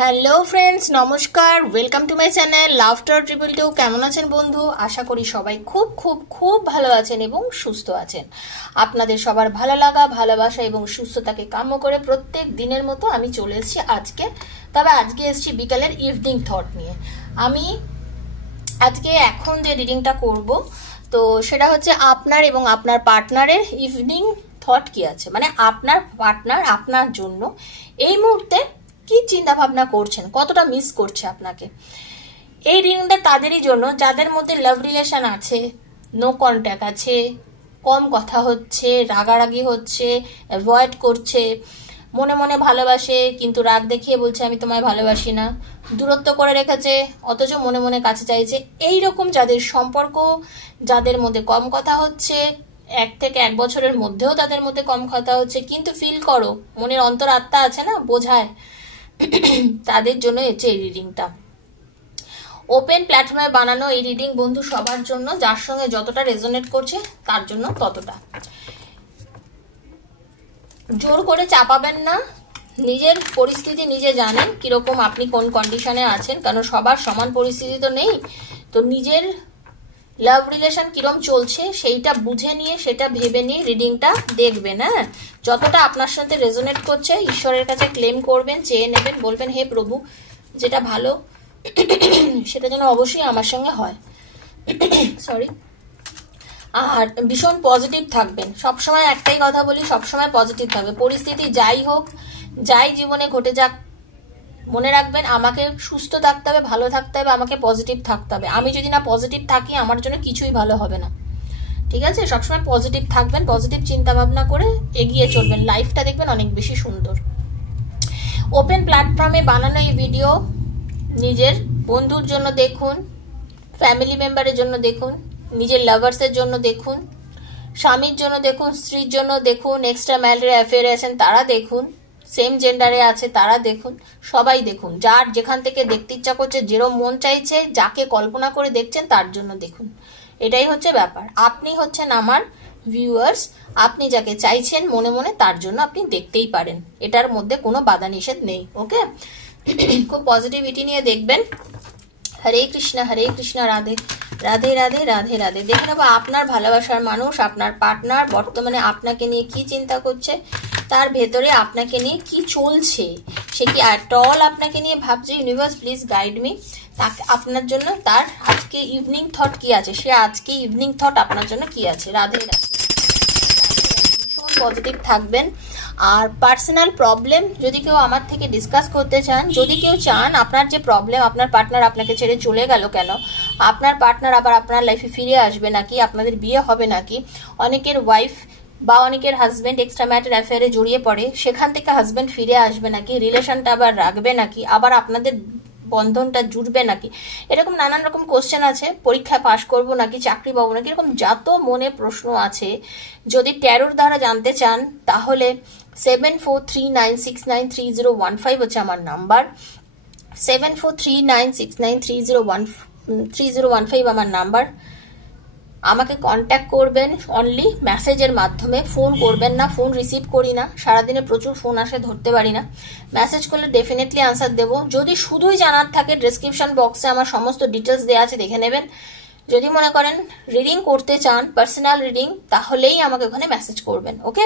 Hello friends, নমস্কার। Welcome to my channel laughter 222। কেমন আছেন বন্ধু? আশা করি সবাই খুব খুব খুব ভালো আছেন এবং সুস্থ আছেন। আপনাদের সবার ভালো লাগা, ভালোবাসা এবং সুস্থতাকে কাম্য করে প্রত্যেক দিনের মতো আমি চলে এসেছি আজকে। তবে আজকে এসেছি বিকালের ইভিনিং থট নিয়ে। আমি আজকে এখন যে রিডিংটা করব, তো সেটা হচ্ছে আপনার এবং আপনার পার্টনারের ইভিনিং থট কি আছে, মানে আপনার পার্টনার আপনার জন্য এই মুহূর্তে কি চিন্তা ভাবনা করছেন, কতটা মিস করছে আপনাকে। এই রিডিংটা তাদেরই জন্য যাদের মধ্যে লাভ রিলেশন আছে, নো কন্ট্যাক্ট আছে, কম কথা হচ্ছে, রাগারাগি হচ্ছে, অ্যাভয়েড করছে, মনে মনে ভালোবাসে কিন্তু রাগ দেখিয়ে বলছে আমি তোমায় ভালোবাসি না, দূরত্ব করে রেখেছে অথচ মনে মনে কাছে চাইছে। এই রকম যাদের সম্পর্ক, যাদের মধ্যে কম কথা হচ্ছে, 1 থেকে 1 বছরের মধ্যেও তাদের মধ্যে কম কথা হচ্ছে, কিন্তু ফিল করো মনের অন্তর আত্মা আছে না, বোঝায়, তাদের জন্য হচ্ছে এই রিডিংটা। ওপেন প্ল্যাটফর্মে বানানো এই রিডিং বন্ধু সবার জন্য, যার সঙ্গে যতটা রেজোনেট করছে তার জন্য ততটা। জোর করে চাপাবেন না, নিজের পরিস্থিতি নিজে জানেন কিরকম আপনি কোন কন্ডিশনে আছেন, কারণ সবার সমান পরিস্থিতি তো নেই। তো নিজের লাভ রিলেশন কিরম চলছে সেইটা বুঝে নিয়ে, সেটা ভেবে নিয়ে রিডিংটা দেখবেন। হ্যাঁ, যতটা আপনার সাথে রেজোনেট করছে ঈশ্বরের কাছে ক্লেম করবেন, চেয়ে নেবেন, বলবেন হে প্রভু যেটা ভালো সেটা যেন অবশ্যই আমার সঙ্গে হয়। সরি। আর ভীষণ পজিটিভ থাকবেন, সবসময় একটাই কথা বলি, সবসময় পজিটিভ থাকবে। পরিস্থিতি যাই হোক, যাই জীবনে ঘটে যাক, মনে রাখবেন আমাকে সুস্থ থাকতে হবে, ভালো থাকতে হবে, আমাকে পজিটিভ থাকতে হবে। আমি যদি না পজিটিভ থাকি আমার জন্য কিছুই ভালো হবে না, ঠিক আছে? সবসময় পজিটিভ থাকবেন, পজিটিভ চিন্তা ভাবনা করে এগিয়ে চলবেন, লাইফটা দেখবেন অনেক বেশি সুন্দর। ওপেন প্ল্যাটফর্মে বানানো এই ভিডিও নিজের বন্ধুর জন্য দেখুন, ফ্যামিলি মেম্বারের জন্য দেখুন, নিজের লাভার্সের জন্য দেখুন, স্বামীর জন্য দেখুন, স্ত্রীর জন্য দেখুন, এক্সট্রা ম্যারিটাল অ্যাফেয়ারে আছেন তারা দেখুন, সেম জেন্ডারে আছে তারা দেখুন, সবাই দেখুন। যার যেখান থেকে দেখতে ইচ্ছা করছে, যেরকম মন চাইছে, যাকে কল্পনা করে দেখছেন তার জন্য দেখুন। এটাই হচ্ছে ব্যাপার। আপনি হচ্ছেন আমার ভিউয়ার্স, আপনি যাকে চাইছেন মনে মনে তার জন্য আপনি দেখতেই পারেন, এটার মধ্যে কোনো বাধা নিষেধ নেই। ওকে, খুব পজিটিভিটি নিয়ে দেখবেন। হরে কৃষ্ণ রাধে রাধে রাধে রাধে রাধে। দেখে নেবো আপনার ভালোবাসার মানুষ, আপনার পার্টনার বর্তমানে আপনাকে নিয়ে কি চিন্তা করছে, তার ভেতরে আপনাকে নিয়ে কি চলছে, সে কি অ্যাট অল আপনাকে নিয়ে ভাবছে। ইউনিভার্স প্লিজ গাইড মি, তাকে আপনার জন্য তার আজকে ইভিনিং থট কি আছে, সে আজকে ইভিনিং থট আপনার জন্য কি আছে। রাধে রাধে। ভীষণ পজিটিভ থাকবেন। আর পার্সোনাল প্রবলেম যদি কেউ আমার থেকে ডিসকাস করতে চান, যদি কেউ চান আপনার যে প্রবলেম, আপনার পার্টনার আপনাকে ছেড়ে চলে গেল কেন, আপনার পার্টনার আবার আপনার লাইফে ফিরে আসবে নাকি, আপনাদের বিয়ে হবে নাকি, অনেকের ওয়াইফ বা অনেকের হাজব্যান্ড এক্সট্রা ম্যারিটাল অ্যাফেয়ারে জড়িয়ে পড়ে, সেখান থেকে হাজব্যান্ড ফিরে আসবে নাকি, রিলেশনটা আবার রাখবে নাকি, আবার আপনাদের বন্ধনটা জুড়বে নাকি, এরকম নানান রকম কোশ্চেন আছে। পরীক্ষায় পাশ করবো নাকি, চাকরি পাবো নাকি, এরকম যত মনে প্রশ্ন আছে যদি ট্যারোর দ্বারা জানতে চান তাহলে 7439693015 হচ্ছে আমার নাম্বার। 7439693015 আমার নাম্বার। আমাকে কন্ট্যাক্ট করবেন অনলি মেসেজের মাধ্যমে, ফোন করবেন না, ফোন রিসিভ করি না, সারাদিনে প্রচুর ফোন আসে, ধরতে পারি না। মেসেজ করলে ডেফিনেটলি আনসার দেবো। যদি শুধুই জানার থাকে, ডেসক্রিপশন বক্সে আমার সমস্ত ডিটেলস দেওয়া আছে, দেখে নেবেন। যদি মনে করেন রিডিং করতে চান, পার্সোনাল রিডিং, তাহলেই আমাকে ওখানে মেসেজ করবেন। Okay,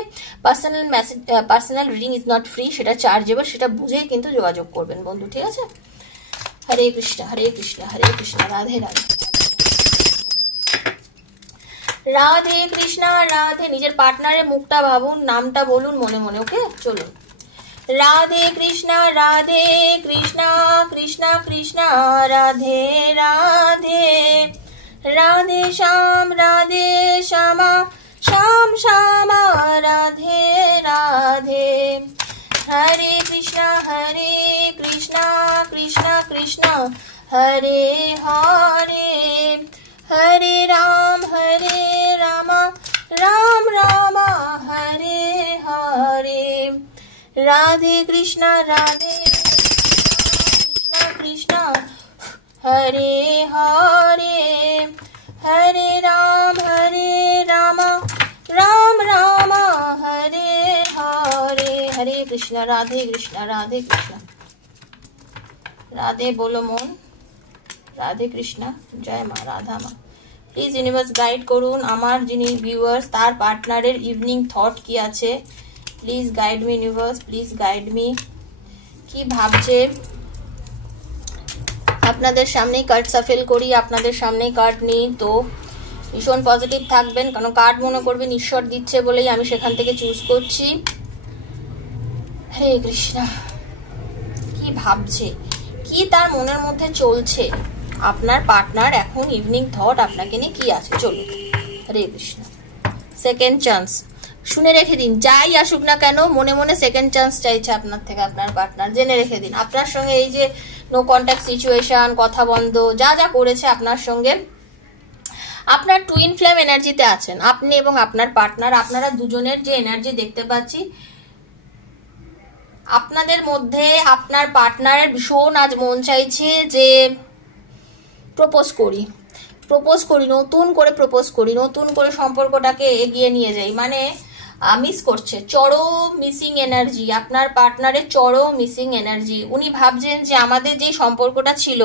personal reading is not free, সেটা চার্জেবল, সেটা বুঝেই কিন্তু যোগাযোগ করবেন বন্ধু, ঠিক আছে? হরে কৃষ্ণ রাধে রাধে রাধে কৃষ্ণ রাধে। নিজের পার্টনারের মুখটা ভাবুন, নামটা বলুন মনে মনে। ওকে, চলুন। রাধে কৃষ্ণ কৃষ্ণ কৃষ্ণ রাধে রাধে, রাধে শ্যামা শ্যাম শ্যামা রাধে রাধে। হরে কৃষ্ণ কৃষ্ণ কৃষ্ণ হরে হরে, হরে রাম রাম রাম হরে হরে। রাধে কৃষ্ণ কৃষ্ণ হরে হরে, হরে রাম রাম রাম হরে হরে। হরে কৃষ্ণ রাধে কৃষ্ণ। রাধে বলো মন, রাধে কৃষ্ণা, জয় মা, রাধা মা। প্লিজ ইউনিভার্স গাইড করুন আমার যিনি ভিউয়ার্স তার পার্টনারের ইভিনিং থট কি আছে। Please guide me universe, please guide me. কি ভাবছে আপনাদের সামনেই কার্ড সাফেল করি, আপনাদের সামনেই কার্ড নিই। তো ভীষণ পজিটিভ থাকবেন, কারণ কার্ড মনে করবেন ঈশ্বর দিচ্ছে বলেই আমি সেখান থেকে চুজ করছি। হরে কৃষ্ণা। কি ভাবছে, কি তার মনের মধ্যে চলছে আপনার পার্টনার এখন ইভিনিং থট আপনাকে নিয়ে কি আছে, চলুন। হরে কৃষ্ণ। সেকেন্ড চান্স শুনে রেখে দিন, যাই আসুক না কেন মনে মনে সেকেন্ড চান্স চাইছে আপনার থেকে আপনার পার্টনার, জেনে রেখে দিন। আপনার সঙ্গে এই যে নো কন্ট্যাক্ট সিচুয়েশন, কথা বন্ধ, যা যা করেছে আপনার সঙ্গে, আপনার টুইন ফ্লেম এনার্জিতে আছেন আপনি এবং আপনার পার্টনার। আপনারা দুজনের যে এনার্জি দেখতে পাচ্ছি, আপনাদের মধ্যে আপনার পার্টনারের ভীষণ আজ মন চাইছে যে প্রপোজ করি, নতুন করে প্রপোজ করি, নতুন করে সম্পর্কটাকে এগিয়ে নিয়ে যাই। মানে মিস করছে, চরম মিসিং এনার্জি, আপনার পার্টনারের চরম মিসিং এনার্জি। উনি ভাবছেন যে আমাদের যে সম্পর্কটা ছিল,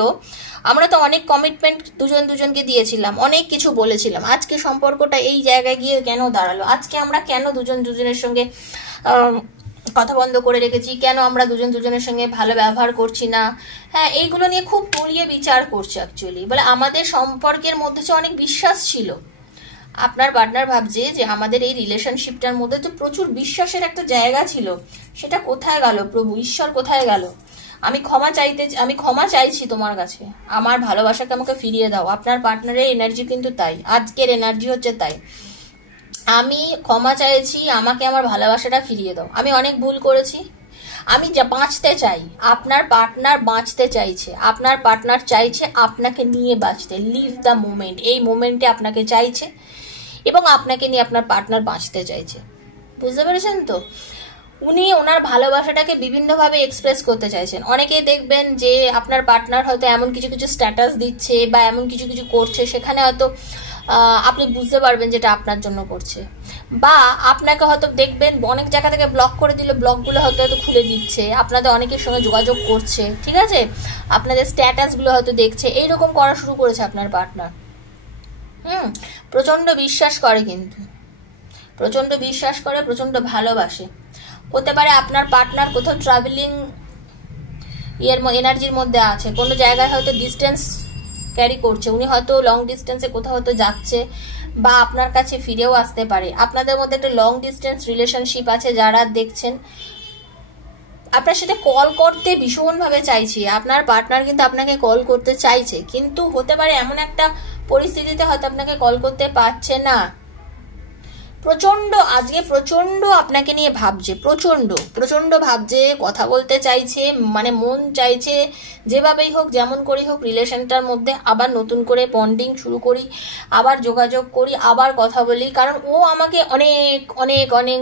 আমরা তো অনেক কমিটমেন্ট দুজনকে দিয়েছিলাম, অনেক কিছু বলেছিলাম, আজকে সম্পর্কটা এই জায়গায় গিয়ে কেন দাঁড়ালো, আজকে আমরা কেন দুজনের সঙ্গে কথা বন্ধ করে রেখেছি, কেন আমরা দুজনের সঙ্গে ভালো ব্যবহার করছি না। হ্যাঁ, এইগুলো নিয়ে খুব তলিয়ে বিচার করছে অ্যাকচুয়ালি। বলে আমাদের সম্পর্কের মধ্যে যে অনেক বিশ্বাস ছিল, আপনার পার্টনার ভাবছে যে আমাদের এই রিলেশনশিপটার মধ্যে তো প্রচুর বিশ্বাসের একটা জায়গা ছিল, সেটা কোথায় গেল প্রভু, ঈশ্বর কোথায় গেল। আমি ক্ষমা চাইছি তোমার কাছে, আমার ভালোবাসাকে আমাকে ফিরিয়ে দাও। আপনার পার্টনারের এনার্জি কিন্তু তাই, আজকের এনার্জি হচ্ছে তাই। আমি ক্ষমা চাইছি, আমাকে আমার ভালোবাসাটা ফিরিয়ে দাও, আমি অনেক ভুল করেছি, আমি যা বাঁচতে চাই। আপনার পার্টনার বাঁচতে চাইছে, আপনার পার্টনার চাইছে আপনাকে নিয়ে বাঁচতে, লিভ দ্য মোমেন্ট, এই মোমেন্টে আপনাকে চাইছে এবং আপনাকে নিয়ে আপনার পার্টনার বাঁচতে চাইছে। বুঝতে পেরেছেন তো? উনি ওনার ভালোবাসাটাকে বিভিন্নভাবে এক্সপ্রেস করতে চাইছেন। অনেকেই দেখবেন যে আপনার পার্টনার হয়তো এমন কিছু স্ট্যাটাস দিচ্ছে বা এমন কিছু করছে, সেখানে হয়তো আপনি বুঝতে পারবেন যেটা আপনার জন্য করছে। বা আপনাকে হয়তো দেখবেন অনেক জায়গা থেকে ব্লক করে দিলে, ব্লকগুলো হয়তো খুলে দিচ্ছে, আপনাদের অনেকের সঙ্গে যোগাযোগ করছে, ঠিক আছে, আপনাদের স্ট্যাটাসগুলো হয়তো দেখছে, এইরকম করা শুরু করেছে আপনার পার্টনার। প্রচন্ড বিশ্বাস করে, কিন্তু প্রচন্ড বিশ্বাস করে, প্রচন্ড ভালোবাসে। হতে পারে আপনার পার্টনার কোথাও ট্রাভেলিং এনার্জির মধ্যে আছে, কোনো জায়গায় হয়তো ডিস্টেন্স ক্যারি করছে, উনি হয়তো লং ডিস্টেন্সে কোথাও হয়তো যাচ্ছে বা আপনার কাছে ফিরেও আসতে পারে। আপনাদের মধ্যে একটা লং ডিস্টেন্স রিলেশনশিপ আছে, যারা দেখছেন আপনার সাথে কল করতে ভীষণভাবে চাইছে, আপনার পার্টনার কিন্তু আপনাকে কল করতে চাইছে, কিন্তু হতে পারে এমন একটা পরিস্থিতিতে হয়তো আপনাকে কল করতে পারছে না। আজকে প্রচন্ড আপনাকে নিয়ে ভাবছে, প্রচন্ড ভাবছে, কথা বলতে চাইছে, মানে মন চাইছে যেভাবেই হোক, যেমন করেই হোক রিলেশনটার মধ্যে আবার নতুন করে বন্ডিং শুরু করি, আবার যোগাযোগ করি, আবার কথা বলি। কারণ ও আমাকে অনেক অনেক অনেক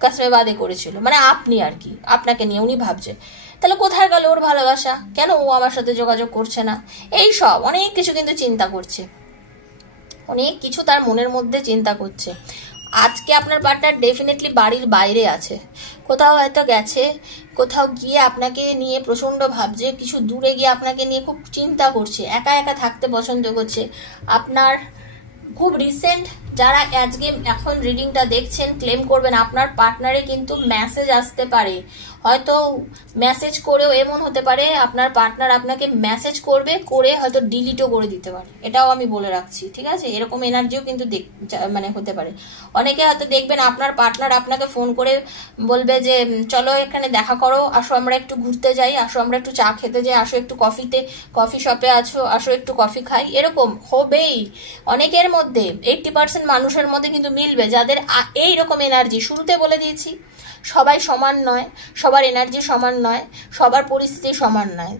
কাছে বাদে করেছিল, মানে আপনি আর কি, আপনাকে নিয়ে উনি ভাবছে। তাহলে কোথায় গেল ওর ভালোবাসা, কেন ও আমার সাথে যোগাযোগ করছে না, এই সব অনেক কিছু কিন্তু চিন্তা করছে, অনেক কিছু তার মনের মধ্যে চিন্তা করছে। আজকে আপনার পার্টনার ডেফিনেটলি বাড়ির বাইরে আছে, কোথাও হয়তো গেছে, কোথাও গিয়ে আপনাকে নিয়ে প্রচন্ড ভাবছে, কিছু দূরে গিয়ে আপনাকে নিয়ে খুব চিন্তা করছে, একা একা থাকতে পছন্দ করছে। আপনার খুব রিসেন্ট যারা আজকে এখন রিডিংটা দেখছেন, ক্লেম করবেন, আপনার পার্টনারে কিন্তু মেসেজ আসতে পারে, হয়তো মেসেজ করেও এমন হতে পারে আপনার পার্টনার আপনাকে মেসেজ করে হয়তো ডিলিটও করে দিতে পারে, এটাও আমি বলে রাখছি, ঠিক আছে। এরকম এনার্জিও কিন্তু মানে হতে পারে। অনেকে হয়তো দেখবেন আপনার পার্টনার আপনাকে ফোন করে বলবে যে চলো এখানে দেখা করো, আসো আমরা একটু ঘুরতে যাই, আসো আমরা একটু চা খেতে যাই, আসো একটু কফি শপে আসো একটু কফি খাই, এরকম হবেই। অনেকের মধ্যে 80% মানুষের মধ্যে কিন্তু মিলবে যাদের এইরকম এনার্জি। শুরুতে বলে দিয়েছি, সবাই সমান নয়, সবার এনার্জি সমান নয়, সবার পরিস্থিতি সমান নয়।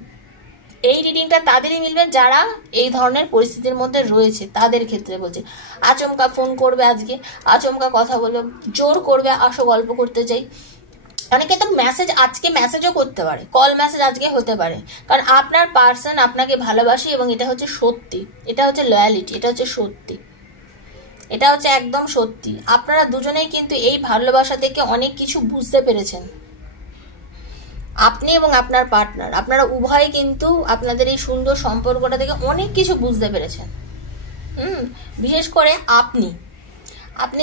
এই রিডিংটা তাদেরই মিলবে যারা এই ধরনের পরিস্থিতির মধ্যে রয়েছে, তাদের ক্ষেত্রে বলছে। আচমকা ফোন করবে, আজকে আচমকা কথা বলবে, জোর করবে আসো গল্প করতে যাই। অনেকে তো আজকে মেসেজও করতে পারে, কল মেসেজ আজকে হতে পারে, কারণ আপনার পার্সন আপনাকে ভালোবাসে এবং এটা হচ্ছে সত্যি, এটা হচ্ছে লয়ালিটি, এটা হচ্ছে সত্যি, এটা হচ্ছে একদম সত্যি। আপনারা দুজনেই কিন্তু এই ভালোবাসা থেকে অনেক কিছু বুঝতে পেরেছেন, আপনি এবং আপনার পার্টনার, আপনারা উভয় কিন্তু আপনাদের এই সুন্দর সম্পর্কটা থেকে অনেক কিছু বুঝতে পেরেছেন। বিশেষ করে আপনি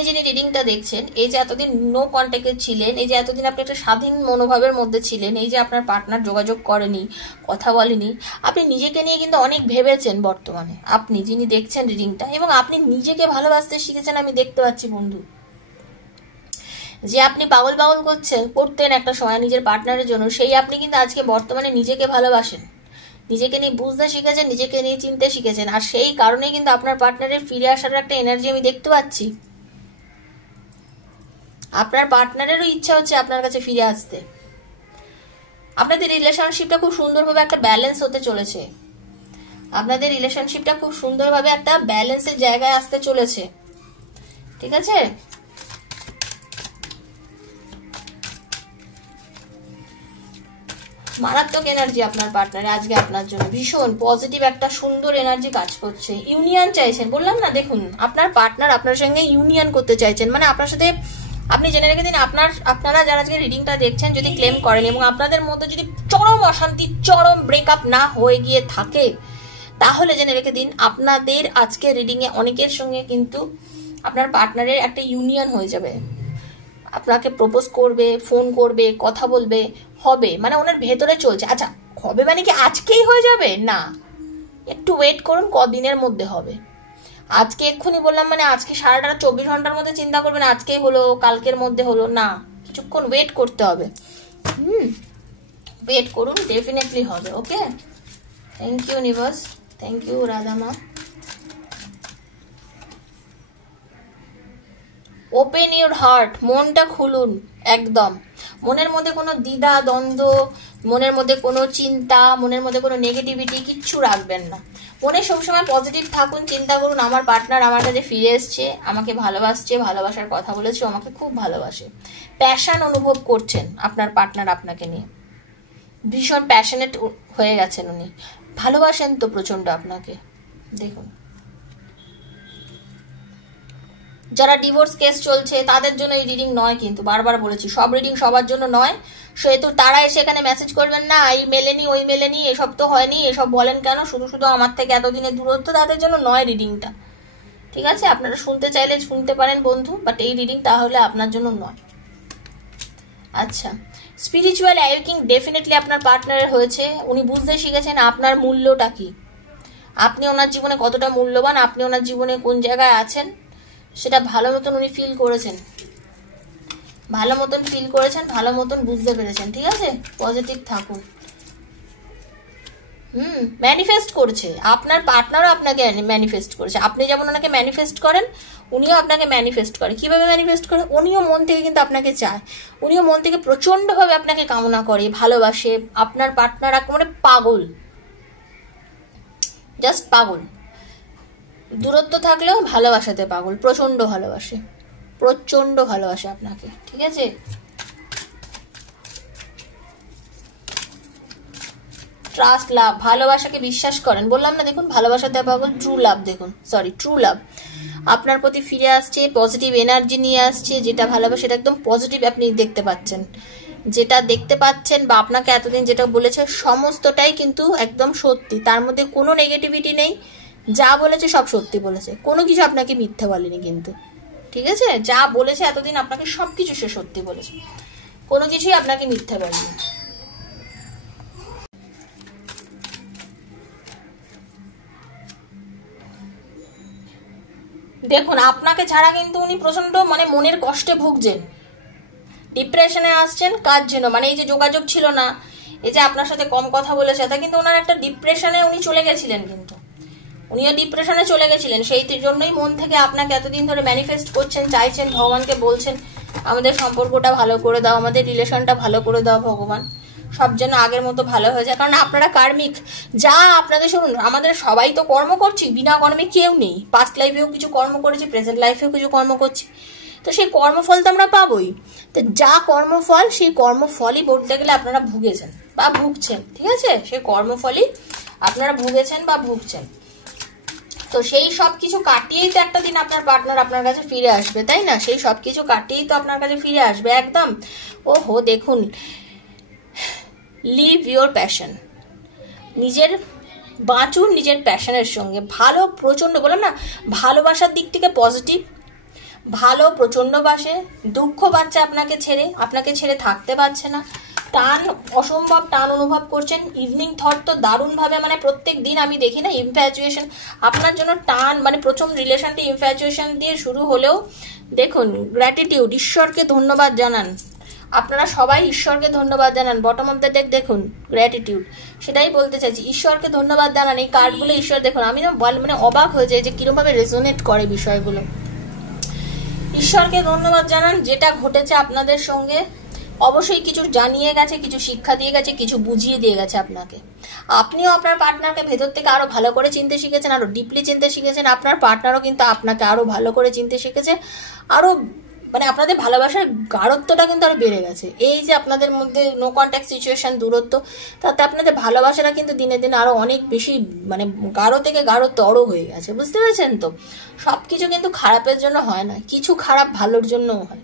যিনি রিডিংটা দেখছেন, এই যে এতদিন নো কন্ট্যাক্টে ছিলেন, এই যে এতদিন আপনি একটা স্বাধীন মনোভাবের মধ্যে ছিলেন, এই যে আপনার পার্টনার যোগাযোগ করেনি, কথা বলেনি, আপনি নিজেকে নিয়ে কিন্তু অনেক ভেবেছেন বর্তমানে, আপনি যিনি দেখছেন রিডিংটা, এবং আপনি নিজেকে ভালোবাসতে শিখেছেন। আমি দেখতে পাচ্ছি বন্ধু, যে আপনি পাগল করতেন একটা সময় নিজের পার্টনারের জন্য, সেই আপনি কিন্তু আজকে বর্তমানে নিজেকে ভালোবাসেন, নিজেকে নিয়ে বুঝতে শিখেছেন, নিজেকে নিয়ে চিনতে শিখেছেন। আর সেই কারণেই কিন্তু আপনার পার্টনারের ফিরে আসার একটা এনার্জি আমি দেখতে পাচ্ছি। আপনার পার্টনারেরও ইচ্ছা হচ্ছে আপনার কাছে ফিরে আসতে। আপনাদের রিলেশনশিপটা খুব সুন্দরভাবে একটা ব্যালেন্স হতে চলেছে, আপনাদের রিলেশনশিপটা খুব সুন্দরভাবে একটা ব্যালেন্সের জায়গায় আসতে চলেছে, ঠিক আছে? মারাত্মক এনার্জি আপনার পার্টনারে আজকে আপনার জন্য, ভীষণ পজিটিভ একটা সুন্দর এনার্জি কাজ করছে। ইউনিয়ন চাইছেন, বললাম না, দেখুন আপনার পার্টনার আপনার সঙ্গে ইউনিয়ন করতে চাইছেন, মানে আপনার সাথে, আপনি জেনে রেখে দিন, আপনারা যারা আজকে রিডিংটা দেখছেন যদি ক্লেম করেন এবং আপনাদের মধ্যে যদি চরম অশান্তি, চরম ব্রেকআপ না হয়ে গিয়ে থাকে, তাহলে জেনে রেখে দিন আপনাদের আজকে রিডিংয়ে অনেকের সঙ্গে কিন্তু আপনার পার্টনারের একটা ইউনিয়ন হয়ে যাবে। আপনাকে প্রপোজ করবে, ফোন করবে, কথা বলবে, হবে, মানে ওনার ভেতরে চলছে। আচ্ছা, হবে মানে কি আজকেই হয়ে যাবে? না, একটু ওয়েট করুন, কদিনের মধ্যে হবে। আজকে এক্ষুনি বললাম মানে আজকে সারাটা 24 ঘন্টার মধ্যে চিন্তা করবেন আজকেই হলো, কালকের মধ্যে হলো না, কিছুক্ষণ ওয়েট করতে হবে। ওয়েট করুন, ডেফিনেটলি হবে। Okay, thank you universe, thank you Radhama. Open your heart, মনটা খুলুন একদম। মনের মধ্যে কোনো দ্বিধা দ্বন্দ্ব, মনের মধ্যে কোনো চিন্তা, মনের মধ্যে কোনো নেগেটিভিটি কিচ্ছু রাখবেন না। মনে সবসময় পজিটিভ থাকুন, চিন্তা করুন আমার পার্টনার আমার কাছে ফিরে এসছে, আমাকে ভালোবাসছে, ভালোবাসার কথা বলেছে, আমাকে খুব ভালোবাসে। প্যাশন অনুভব করছেন আপনার পার্টনার আপনাকে নিয়ে, ভীষণ প্যাশনেট হয়ে গেছেন উনি, ভালোবাসেন তো প্রচণ্ড আপনাকে। দেখুন, যারা ডিভোর্স কেস চলছে তাদের জন্য এই রিডিং নয়, কিন্তু বারবার বলেছি সব রিডিং সবার জন্য নয়। সেহেতু তারা এসে এখানে মেসেজ করবেন না এই মেলেনি ওই মেলেনি, এসব তো হয়নি, এসব বলেন কেন, শুধু শুধু আমার থেকে এতদিনের দূরত্ব, তাদের জন্য নয় রিডিংটা, ঠিক আছে? আপনারা শুনতে চাইলে শুনতে পারেন বন্ধু, বাট এই রিডিং তাহলে আপনার জন্য নয়। আচ্ছা, স্পিরিচুয়াল অ্যাওয়েকিং ডেফিনেটলি আপনার পার্টনারের হয়েছে, উনি বুঝতে শিখেছেন আপনার মূল্যটা কি, আপনি ওনার জীবনে কতটা মূল্যবান, আপনি ওনার জীবনে কোন জায়গায় আছেন সেটা ভালো মতন উনি ফিল করেছেন, ভালো মতন ফিল করেছেন, ভালো মতন বুঝতে পেরেছেন, ঠিক আছে? পজিটিভ থাকুন। ম্যানিফেস্ট করছে আপনার পার্টনারও আপনাকে ম্যানিফেস্ট করেছে, আপনি যেমন ওনাকে ম্যানিফেস্ট করেন উনিও আপনাকে ম্যানিফেস্ট করে। কিভাবে ম্যানিফেস্ট করে? উনিও মন থেকে কিন্তু আপনাকে চায়, উনিও মন থেকে প্রচন্ডভাবে আপনাকে কামনা করে, ভালোবাসে। আপনার পার্টনার একেবারে পাগল, জাস্ট পাগল, দূরত্ব থাকলেও ভালোবাসাতে পাগল, প্রচন্ড ভালোবাসে, প্রচন্ড ভালোবাসে আপনাকে, ঠিক আছে? ট্রাস্ট, লাভ, ভালোবাসাকে বিশ্বাস করেন, বললাম না, দেখুন ভালোবাসাতে পাগল, ট্রু লাভ, দেখুন সরি ট্রু লাভ আপনার প্রতি ফিরে আসছে, পজিটিভ এনার্জি নিয়ে আসছে, যেটা ভালোবাসা সেটা একদম পজিটিভ আপনি দেখতে পাচ্ছেন, যেটা দেখতে পাচ্ছেন বা আপনাকে এতদিন যেটা বলেছে সমস্তটাই কিন্তু একদম সত্যি, তার মধ্যে কোনো নেগেটিভিটি নেই, যা বলেছে সব সত্যি বলেছে, কোনো কিছু আপনাকে মিথ্যে বলেনি কিন্তু, ঠিক আছে? যা বলেছে এতদিন আপনাকে সব কিছু সে সত্যি বলেছে, কোনো কিছুই আপনাকে মিথ্যে বলেনি। দেখুন আপনাকে ছাড়া কিন্তু উনি প্রচন্ড মানে মনের কষ্টে ভুগছেন, ডিপ্রেশনে আসছেন, কার জন্য, মানে এই যে যোগাযোগ ছিল না, এই যে আপনার সাথে কম কথা বলেছে, তা কিন্তু ওনার একটা ডিপ্রেশনে উনি চলে গেছিলেন, কিন্তু উনিও ডিপ্রেশনে চলে গেছিলেন, সেই জন্যই মন থেকে আপনাকে এতদিন ধরে ম্যানিফেস্ট করছেন, চাইছেন, ভগবানকে বলছেন আমাদের সম্পর্কটা ভালো করে দাও, আমাদের রিলেশনটা ভালো করে দাও ভগবান, সব যেন আগের মতো ভালো হয়ে যায়। কারণ আপনারা কার্মিক, যা আপনাদের শুনুন, আমাদের সবাই তো কর্ম করছি, বিনা কর্মে কেউ নেই, পাস্ট লাইফেও কিছু কর্ম করেছি, প্রেজেন্ট লাইফেও কিছু কর্ম করছি, তো সেই কর্মফল তো আমরা পাবোই। তো যা কর্মফল, সেই কর্মফলই বলতে গেলে আপনারা ভুগেছেন বা ভুগছেন, ঠিক আছে? সেই কর্মফলই আপনারা ভুগেছেন বা ভুগছেন। তো সেই সব কিছু কাটিয়েই তো একটা দিন আপনার পার্টনার আপনার কাছে ফিরে আসবে, তাই না? সেই সব কিছু কাটিয়েই তো আপনার কাছে ফিরে আসবে একদম। ওহো, দেখুন লিভ ইয়োর প্যাশন, নিজের বাঁচুন নিজের প্যাশনের সঙ্গে। ভালো প্রচণ্ড, বললাম না, ভালোবাসার দিক থেকে পজিটিভ, ভালো প্রচণ্ড বাসে, দুঃখ পাচ্ছে আপনাকে ছেড়ে থাকতে পারছে না, টান, অসম্ভব টান অনুভব করছেন। ইভিনিং থট তো দারুণভাবে, মানে প্রত্যেক দিন আমি দেখি না ইনফ্যাচুয়েশন আপনার জন্য টান, মানে প্রথম রিলেশনটি ইনফ্যাচুয়েশন দিয়ে শুরু হলেও দেখুন গ্র্যাটিটিউড, ঈশ্বরকে ধন্যবাদ জানান। আপনারা সবাই ঈশ্বরকে ধন্যবাদ জানান। বটম অফ দ্য ডেক দেখুন গ্র্যাটিটিউড, সেটাই বলতে চাইছি, ঈশ্বরকে ধন্যবাদ জানান। এই কার্ডগুলো ঈশ্বর দেখুন, আমি না মানে অবাক হয়ে যাই যে কিরকমভাবে রেজোনেট করে বিষয়গুলো। ঈশ্বরকে ধন্যবাদ জানান, যেটা ঘটেছে আপনাদের সঙ্গে অবশ্যই কিছু জানিয়ে গেছে, কিছু শিক্ষা দিয়ে গেছে, কিছু বুঝিয়ে দিয়ে গেছে আপনাকে। আপনিও আপনার পার্টনারকে ভেতর থেকে আরো ভালো করে চিনতে শিখেছেন, আরো ডিপলি চিনতে শিখেছেন। আপনার পার্টনারও কিন্তু আপনাকে আরো ভালো করে চিনতে শিখেছে, আরো মানে আপনাদের ভালোবাসার গাঢ়ত্বটা কিন্তু আরো বেড়ে গেছে। এই যে আপনাদের মধ্যে নো কন্ট্যাক্ট সিচুয়েশন, দূরত্ব, তাতে আপনাদের ভালোবাসাটা কিন্তু দিনে দিনে আরো অনেক বেশি মানে গাঢ় থেকে গাঢ়তর হয়ে গেছে, বুঝতে পেরেছেন তো? সবকিছু কিন্তু খারাপের জন্য হয় না, কিছু খারাপ ভালোর জন্যও হয়,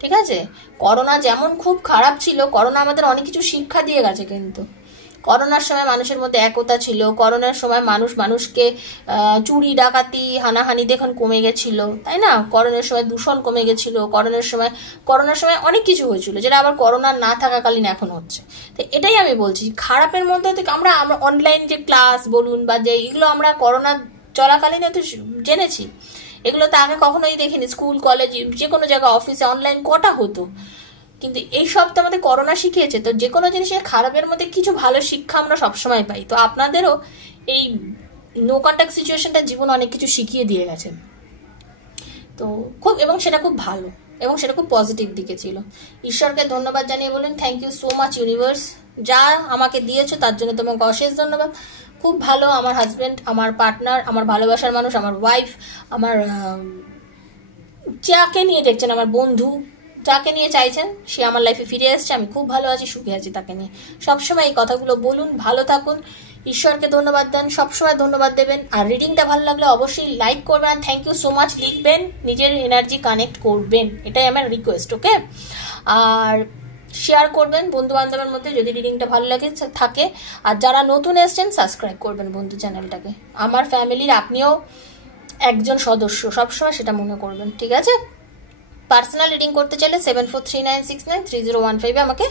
ঠিক আছে? করোনা যেমন খুব খারাপ ছিল, করোনা আমাদের অনেক কিছু শিক্ষা দিয়ে গেছে। কিন্তু করোনার সময় মানুষের মধ্যে একতা ছিল, করোনার সময় মানুষকে চুরি ডাকাতি হানাহানি দেখুন কমে গেছিল, তাই না? করোনার সময় দূষণ কমে গেছিল, করোনার সময় অনেক কিছু হয়েছিল, যেটা আবার করোনা না থাকাকালীন এখন হচ্ছে। তো এটাই আমি বলছি, খারাপের মধ্যে থেকে আমরা অনলাইন যে ক্লাস বলুন বা যে এগুলো আমরা করোনা চলাকালীন তো জেনেছি, এগুলো তো আগে কখনোই দেখিনি। স্কুল কলেজ যে কোনো জায়গায় অফিসে অনলাইন কটা হতো, কিন্তু এই সব তো আমাদের করোনা শিখিয়েছে। তো যে কোনো জিনিসের খারাপের মধ্যে কিছু ভালো শিক্ষা আমরা সবসময় পাই। তো আপনাদেরও এই নো কন্ট্যাক্ট সিচুয়েশনটা জীবন অনেক কিছু শিখিয়ে দিয়ে গেছে। তো খুব, এবং সেটা খুব ভালো, এবং সেটা খুব পজিটিভ দিকে ছিল। ঈশ্বরকে ধন্যবাদ জানিয়ে বলুন thank you so much universe, যা আমাকে দিয়েছো তার জন্য তোমাকে অশেষ ধন্যবাদ। খুব ভালো আমার হাজব্যান্ড, আমার পার্টনার, আমার ভালোবাসার মানুষ, আমার ওয়াইফ, আমার যাকে নিয়ে দেখছেন, আমার বন্ধু, যাকে নিয়ে চাইছেন সে আমার লাইফে ফিরে আসছে। আমি খুব ভালো আছি, সুখে আছি তাকে নিয়ে। সবসময় এই কথাগুলো বলুন, ভালো থাকুন, ঈশ্বরকে ধন্যবাদ দেন, সবসময় ধন্যবাদ দেবেন। আর রিডিংটা ভালো লাগলে অবশ্যই লাইক করবেন, থ্যাংক ইউ সো মাচ লিখবেন, নিজের এনার্জি কানেক্ট করবেন, এটাই আমার রিকোয়েস্ট, ওকে? আর শেয়ার করবেন বন্ধু বান্ধবের মধ্যে যদি রিডিংটা ভালো লাগে থাকে। আর যারা নতুন এসছেন সাবস্ক্রাইব করবেন বন্ধু চ্যানেলটাকে। আমার ফ্যামিলির আপনিও একজন সদস্য, সবসময় সেটা মনে করবেন, ঠিক আছে? পার্সোনাল রিডিং করতে চাইলে 7439693015 আমাকে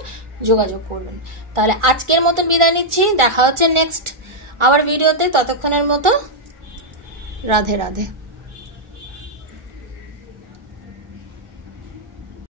যোগাযোগ করবেন। তাহলে আজকের মতন বিদায় নিচ্ছি, দেখা হচ্ছে নেক্সট আবার ভিডিওতে। ততক্ষণের মতো রাধে রাধে।